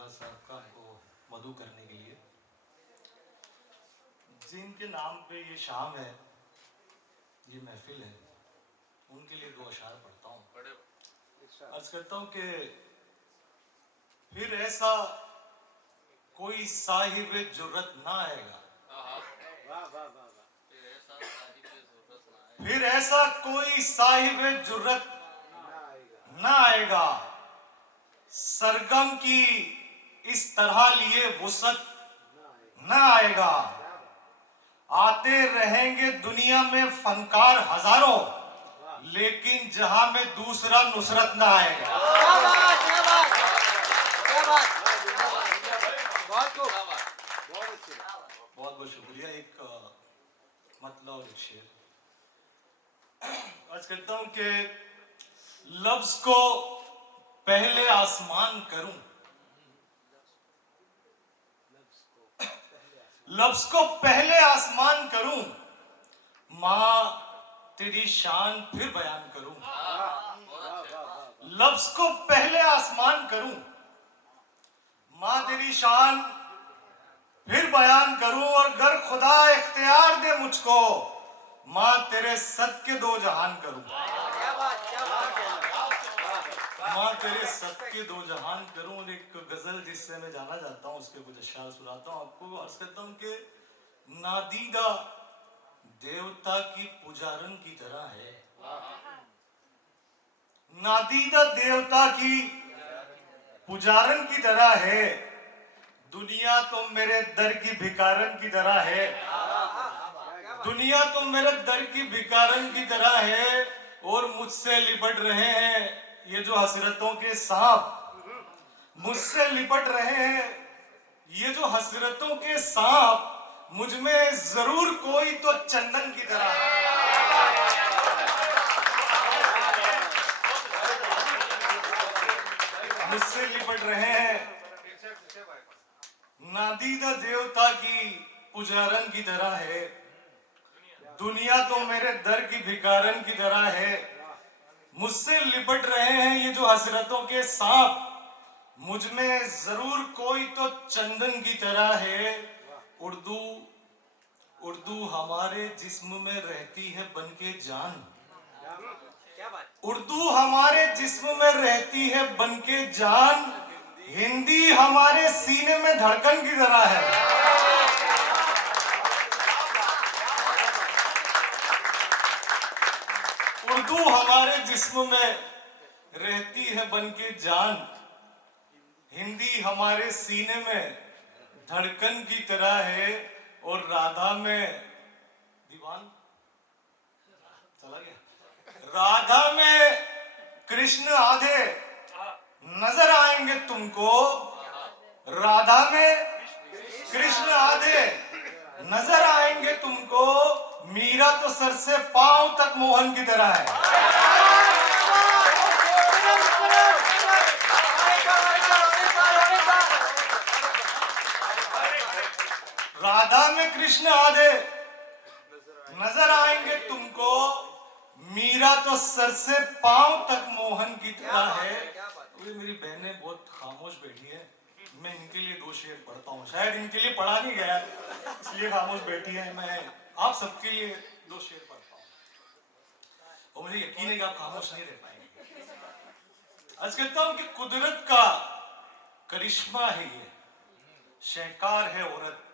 थोड़ा सा हमको मधु करने के लिए, जिनके नाम पे ये शाम है, ये महफिल है, उनके लिए दो अशार पढ़ता हूँ। अर्ज करता हूँ कि फिर ऐसा कोई साहिब जुर्रत ना आएगा, फिर ऐसा कोई साहिब जुर्रत ना आएगा, सरगम की इस तरह लिए वुसअत ना आएगा। आते रहेंगे दुनिया में फनकार हजारों, लेकिन जहां में दूसरा नुसरत ना आएगा। बहुत बहुत शुक्रिया। एक मतलब और एक शेर आज करता हूं कि लफ्ज को पहले आसमान करूं, लफ्ज को पहले आसमान करूं, मां तेरी शान फिर बयान करूं। लफ्ज को पहले आसमान करूं, मां तेरी शान फिर बयान करूं, और गर खुदा इख्तियार दे मुझको, मां तेरे सद के दो जहान करूं। मां तेरे सद के दो जहान करूं। और एक गजल जिससे मैं जाना चाहता हूं, उसके कुछ अशार सुनाता हूं आपको। अर्ज करता हूं कि नादीदा देवता की पुजारन की तरह है, नादीदा देवता की पुजारन की तरह है, दुनिया तो मेरे दर की भिकारन की तरह है। दुनिया तो मेरे दर की भिकारन की तरह है, और मुझसे लिपट रहे हैं ये जो हसरतों के सांप, मुझसे लिपट रहे हैं ये जो हसरतों के सांप, मुझ में जरूर कोई तो चंदन की तरह है। मुझसे लिपट रहे हैं नादीदा देवता की पुजारन की तरह है, दुनिया तो मेरे दर की भिकारन की तरह है। मुझसे लिपट रहे हैं ये जो हसरतों के सांप, मुझ में जरूर कोई तो चंदन की तरह है। उर्दू उर्दू हमारे जिस्म में रहती है बनके जान, उर्दू हमारे जिस्म में रहती है बनके जान, हिंदी हमारे सीने में धड़कन की तरह है। उर्दू हमारे जिस्म में रहती है बनके जान, हिंदी हमारे सीने में धड़कन की तरह है। और राधा में दीवान चला गया, राधा में कृष्ण आधे नजर आएंगे तुमको, राधा में कृष्ण आधे नजर आएंगे तुमको, मीरा तो सर से पांव तक मोहन की तरह है। राधा में कृष्ण आधे नजर आएंगे तुमको, मीरा तो सर से पांव तक मोहन की तरह है। ये मेरी बहनें बहुत खामोश बैठी है, मैं इनके लिए दो शेर पढ़ता हूँ। शायद इनके लिए पढ़ा नहीं गया इसलिए खामोश बैठी है, मैं आप सबके लिए दो शेर पढ़ता हूँ और मुझे यकीन है कि आप खामोश नहीं रह पाएंगे। आज कहता हूँ कि कुदरत का करिश्मा है ये, शहकार है औरत।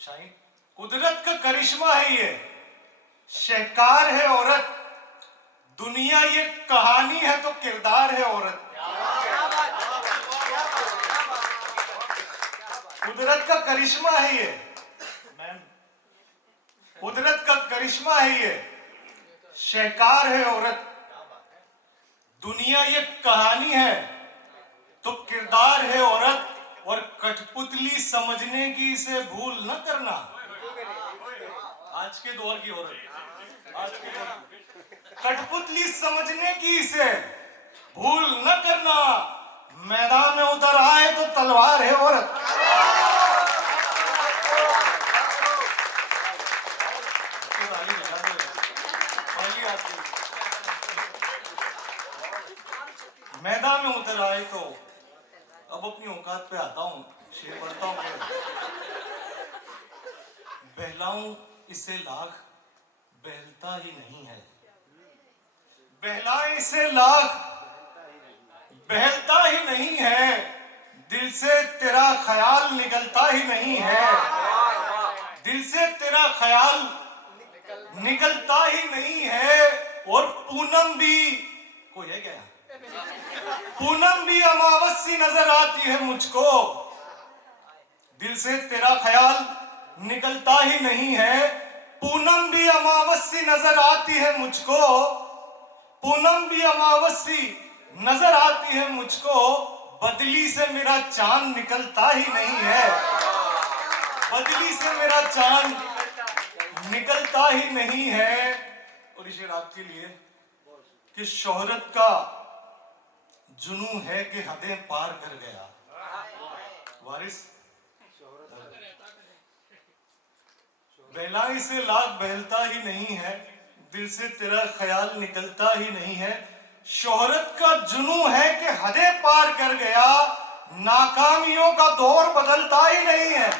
शाहीन, कुदरत का करिश्मा है ये, शहकार है औरत, दुनिया ये कहानी है तो किरदार है औरत। कुदरत का करिश्मा है ये मैम, कुदरत का करिश्मा है ये, शहकार है औरत, दुनिया ये कहानी है तो किरदार है औरत। और कठपुतली समझने की इसे भूल न करना, आज के दौर की औरत, आज के दौर कठपुतली समझने की इसे भूल न करना, मैदान में उतर आए तो तलवार है औरत। मैदान में उतर आए तो अब अपनी औकात पे आता हूं, शेर पढ़ता हूं। बहलाऊं इसे लाख, बहलता ही नहीं है। बहलाएं इसे लाख, बहलता ही नहीं है। दिल से तेरा ख्याल निकलता ही नहीं है। दिल से तेरा ख्याल निकलता ही नहीं है। और पूनम भी, कोई है क्या? पूनम भी अमावस्या नजर आती है मुझको। दिल से तेरा ख्याल निकलता ही नहीं है। पूनम भी अमावस्या नजर आती है मुझको। पूनम भी अमावस्या नजर आती है मुझको। बदली से मेरा चांद निकलता ही नहीं है। बदली से मेरा चांद निकलता ही नहीं है। और शेर आपके लिए कि शोहरत का जुनून है कि हदें पार कर गया। वारिस, बहलाई से लाख बहलता ही नहीं है। दिल से तेरा ख्याल निकलता ही नहीं है। शोहरत का जुनून है कि हदें पार कर गया। नाकामियों का दौर बदलता ही नहीं है।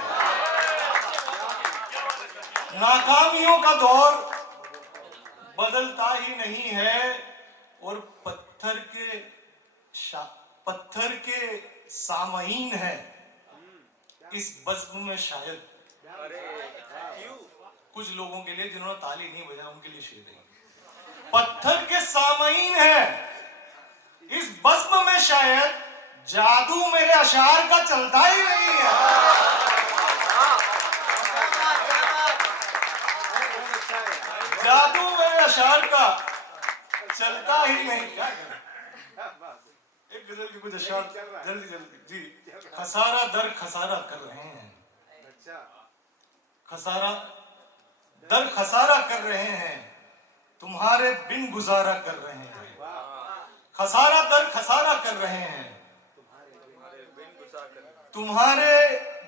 नाकामियों का दौर बदलता ही नहीं है। और पत्थर के सामईन है इस बज़्म में शायद। कुछ लोगों के लिए जिन्होंने ताली नहीं बजाया उनके लिए शेर है। पत्थर के सामईन है इस बज़्म में शायद। जादू मेरे अशार का चलता ही नहीं है। जादू मेरे अशार का चलता ही नहीं। क्या एक गजल की कुछ अशार जल्दी जल्दी जी। खसारा दर खसारा कर रहे हैं। खसारा दर खसारा कर रहे हैं। तुम्हारे बिन गुजारा कर रहे हैं। खसारा दर खसारा कर रहे हैं। तुम्हारे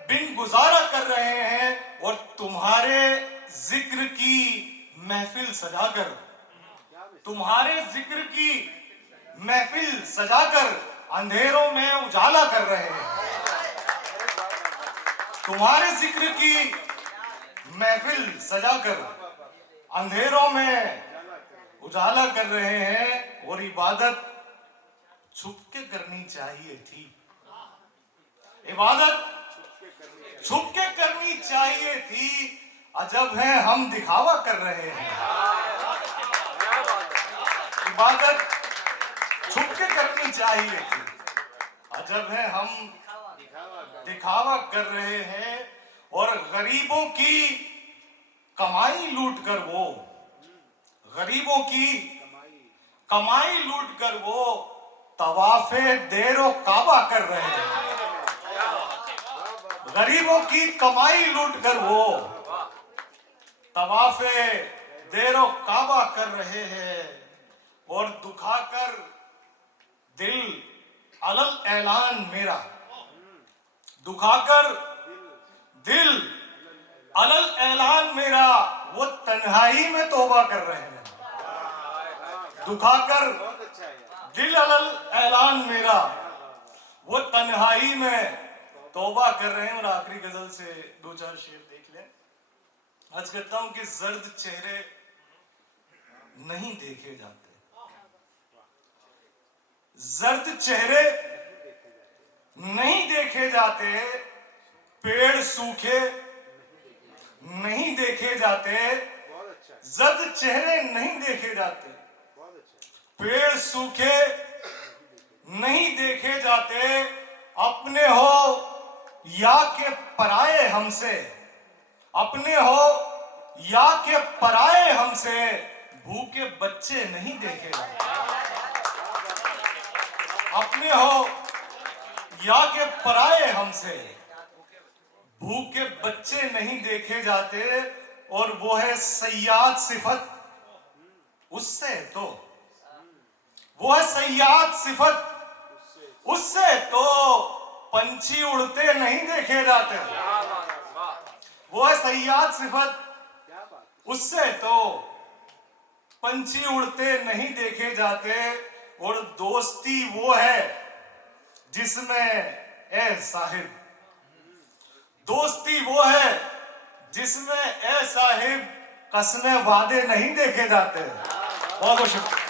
बिन गुजारा कर रहे हैं। और तुम्हारे जिक्र की महफिल सजाकर, तुम्हारे जिक्र की महफिल सजाकर अंधेरों में उजाला कर रहे हैं। तुम्हारे जिक्र की महफिल सजाकर अंधेरों में उजाला कर रहे हैं। और इबादत छुपके करनी चाहिए थी। इबादत छुपके करनी चाहिए थी। अजब है हम दिखावा कर रहे हैं। इबादत छुपके करनी चाहिए थी। अजब है हम दिखावा कर रहे हैं। और गरीबों की कमाई लूट कर वो, गरीबों की कमाई लूट कर वो तवाफे देरो काबा कर रहे हैं। गरीबों की कमाई लूट कर वो तवाफे देरो काबा कर रहे हैं। और दुखाकर दिल अलल ऐलान मेरा, दुखाकर दिल अलल ऐलान मेरा वो तन्हाई में तौबा कर रहे हैं। दुखाकर दिल अलल ऐलान मेरा वो तन्हाई में तौबा कर रहे हैं। और आखिरी गजल से दो चार शेर देख लें। आज कहता हूं कि जर्द चेहरे नहीं देखे जाते। जर्द चेहरे नहीं देखे जाते। पेड़ सूखे नहीं देखे जाते। जर्द चेहरे नहीं देखे जाते। पेड़ सूखे नहीं देखे जाते। अपने हो या के पराए हमसे, अपने हो या के पराए हमसे भूखे बच्चे नहीं देखे जाते। अपने हो या के पराए हमसे भूखे बच्चे नहीं देखे जाते। और वो है सयाद सिफत, उससे तो वो है सयाद सिफत, उससे तो पंछी उड़ते नहीं देखे जाते। वो है सयाद सिफत, उससे तो पंछी उड़ते नहीं देखे जाते। और दोस्ती वो है जिसमें ए साहिब, दोस्ती वो है जिसमें ए साहिब कसमें वादे नहीं देखे जाते। बहुत बहुत शुक्रिया।